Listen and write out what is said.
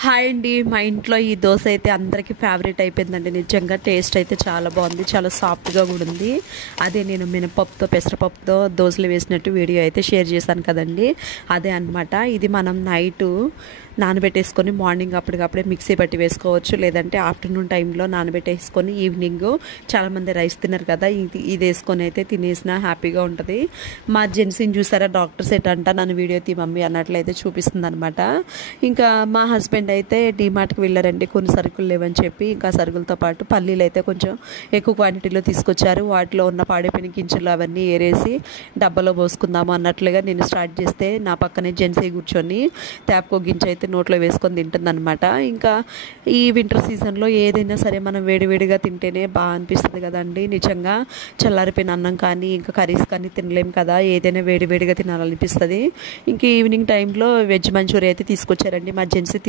Hi అండి. మా ఇంట్లో ఈ దోశ అయితే అందరికీ ఫేవరెట్ అయిపోయిందండి. నిజంగా టేస్ట్ అయితే చాలా బాగుంది, చాలా సాఫ్ట్గా కూడా ఉంది. అదే నేను మినపప్పుతో పెసరపప్పుతో దోశలు వేసినట్టు వీడియో అయితే షేర్ చేశాను కదండి, అదే అనమాట. ఇది మనం నైటు నానబెట్టేసుకొని మార్నింగ్ అప్పటికప్పుడే మిక్సీ పట్టి వేసుకోవచ్చు, లేదంటే ఆఫ్టర్నూన్ టైంలో నానబెట్టేసుకొని ఈవినింగ్ చాలామంది రైస్ తిన్నారు కదా, ఇది వేసుకొని అయితే తినేసినా హ్యాపీగా ఉంటుంది. మా జెన్సీని చూసారా, డాక్టర్ సెట్ అంట నన్ను వీడియో తీ మమ్మీ అన్నట్లయితే చూపిస్తుంది అనమాట. ఇంకా మా హస్బెండ్ అయితే డీమార్ట్కి వెళ్ళారండి, కొన్ని సరుకులు లేవని చెప్పి. ఇంకా సరుకులతో పాటు పల్లీలు అయితే కొంచెం ఎక్కువ క్వాంటిటీలో తీసుకొచ్చారు. వాటిలో ఉన్న పాడైపోయిన గింజలు అవన్నీ ఏరేసి డబ్బాలో పోసుకుందాము అన్నట్లుగా నేను స్టార్ట్ చేస్తే నా పక్కనే జెన్సీ కూర్చొని తేపకో గింజ అయితే నోట్లో వేసుకొని తింటుందన్నమాట. ఇంకా ఈ వింటర్ సీజన్లో ఏదైనా సరే మనం వేడివేడిగా తింటేనే బాగా అనిపిస్తుంది కదండి. నిజంగా చల్లారిపోయిన అన్నం కానీ ఇంకా కర్రీస్ కానీ తినలేం కదా, ఏదైనా వేడివేడిగా తినాలనిపిస్తుంది. ఇంక ఈవినింగ్ టైంలో వెజ్ మంచూరియా అయితే తీసుకొచ్చారండి మా జెన్సీ.